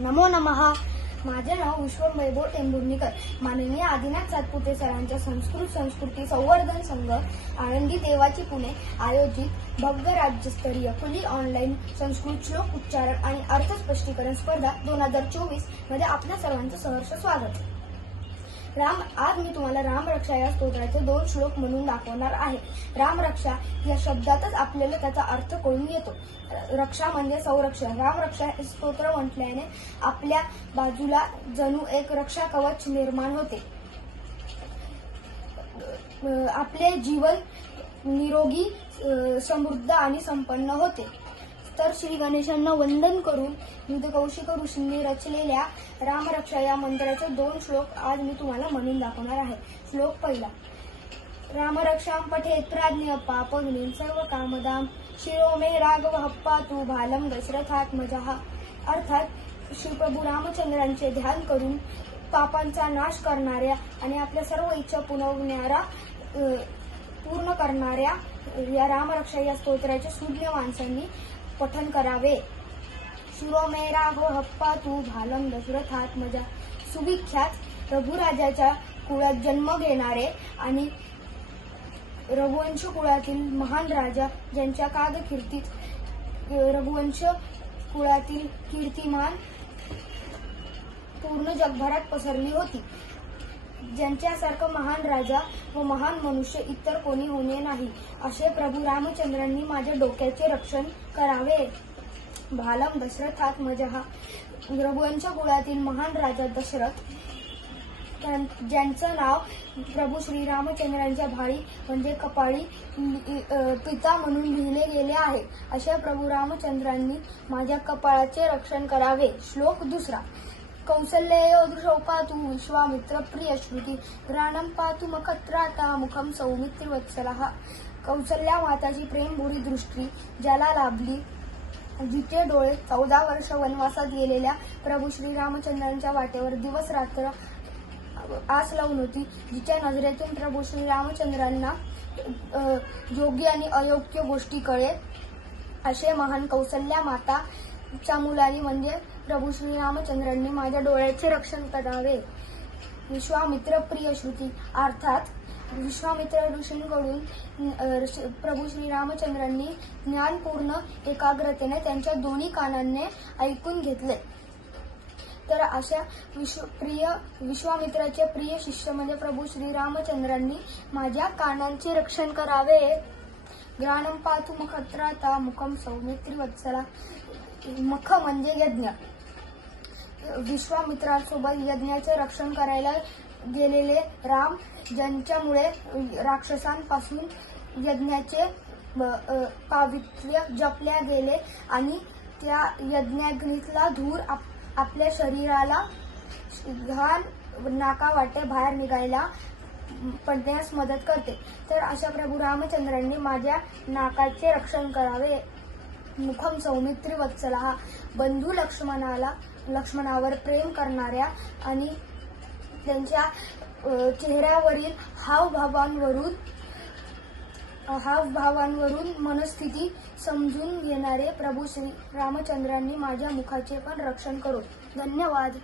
नमो नमः. माझे नाव विश्वम वैभव टेंभुर्णीकर माननीय आदिनाथ सातपुते सरांच्या संस्कृत संस्कृती संवर्धन संघ आनंदी देवाची पुणे आयोजित भव्य राज्यस्तरीय खुली ऑनलाईन संस्कृत श्लोक उच्चारण आणि अर्थ स्पष्टीकरण स्पर्धा दोन हजार चोवीसमध्ये आपल्या सर्वांचं सहर्ष स्वागत. राम आज मी तुम्हाला रामरक्षा या स्तोत्राचे दोन श्लोक म्हणून दाखवणार आहे. रामरक्षा या शब्दातच आपल्याला त्याचा अर्थ कळून येतो. रक्षा म्हणजे संरक्षण. रामरक्षा हे स्तोत्र म्हटल्याने आपल्या बाजूला जणू एक रक्षा कवच निर्माण होते. आपले जीवन निरोगी समृद्ध आणि संपन्न होते. तर श्री गणेशांना वंदन करून विविध कौशिक ऋषींनी रचलेल्या रामरक्षा या मंत्राचे दोन श्लोक आज मी तुम्हाला म्हणून दाखवणार आहे. श्लोक पहिला. रामरक्षां पठेत प्राज्ञ पापग्नीं सर्व कामदाम. शिरो मे राघव हप्पा तू भालम दशरथात्मजः अर्थात श्री प्रभू रामचंद्रांचे ध्यान करून पापांचा नाश करणाऱ्या आणि आपल्या सर्व इच्छा पुरवणाऱ्या पूर्ण करणाऱ्या या रामरक्षा या स्तोत्राच्या सूर्य माणसांनी पठन करावे. शिरो मे राघव हप्पा तू भालम मजा सुविख्यात रघुराजाच्या कुळात जन्म घेणारे आणि रघुवंश कुळातील महान राजा ज्यांच्या कागकीर्तीत रघुवंश कुळातील कीर्तिमान पूर्ण जगभरात पसरली होती. ज्यांच्यासारखं महान राजा व महान मनुष्य इतर कोणी होणे नाही असे प्रभू रामचंद्रांनी माझ्या डोक्याचे रक्षण करावे. भालम दशरथात मजहा रघुवंच्या कुळातील महान राजा दशरथ ज्यांचं नाव प्रभू श्री रामचंद्रांच्या भाळी म्हणजे कपाळी पिता म्हणून लिहिले गेले आहे. अशा प्रभू रामचंद्रांनी माझ्या कपाळाचे रक्षण करावे. श्लोक दुसरा. कौसल्ययोधृशौ पातु विश्वामित्र प्रिय श्रुती ग्राणं पातु मखत्राता मुखम सौमित्रवत्सलः। कौसल्या माताची प्रेमभुरी दृष्टी ज्याला लाभली जिचे डोळे चौदा वर्ष वनवासात गेलेल्या प्रभू श्री रामचंद्रांच्या वाटेवर दिवस रात्र आस लावून होती जिच्या नजरेतून प्रभू श्री रामचंद्रांना योग्य आणि अयोग्य गोष्टी कळे असे महान कौसल्या माताच्या मुलानी म्हणजे प्रभू श्री रामचंद्रांनी माझ्या डोळ्याचे रक्षण करावे. विश्वामित्र प्रिय श्रुती अर्थात विश्वामित्र ऋषींकडून प्रभू श्री रामचंद्रांनी ज्ञानपूर्ण एकाग्रतेने त्यांच्या दोन्ही कानांनी ऐकून घेतले. तर अशा विश्व प्रिय विश्वामित्राचे प्रिय शिष्य म्हणजे प्रभू श्री रामचंद्रांनी माझ्या कानांचे रक्षण करावे. ग्राणम पातु मखत्राता मुखम सौमित्री वत्सला मख म्हणजे यज्ञ. विश्वामित्रासोबत यज्ञाचे रक्षण करायला गेलेले राम ज्यांच्यामुळे राक्षसांपासून यज्ञाचे पावित्र्य जपल्या गेले आणि त्या यज्ञाग्नीतला धूर आप- आपल्या शरीराला घाण नाका वाटे बाहेर निघायला पडण्यास मदत करते. तर अशा प्रभू रामचंद्रांनी माझ्या नाकाचे रक्षण करावे. मुखम सौमित्री वत्सला बंधू लक्ष्मणाला लक्ष्मणावर प्रेम करणाऱ्या आणि त्यांच्या चेहऱ्यावरील हावभावांवरून हावभावांवरून मनस्थिती समजून घेणारे प्रभू श्री रामचंद्रांनी माझ्या मुखाचे पण रक्षण करो. धन्यवाद.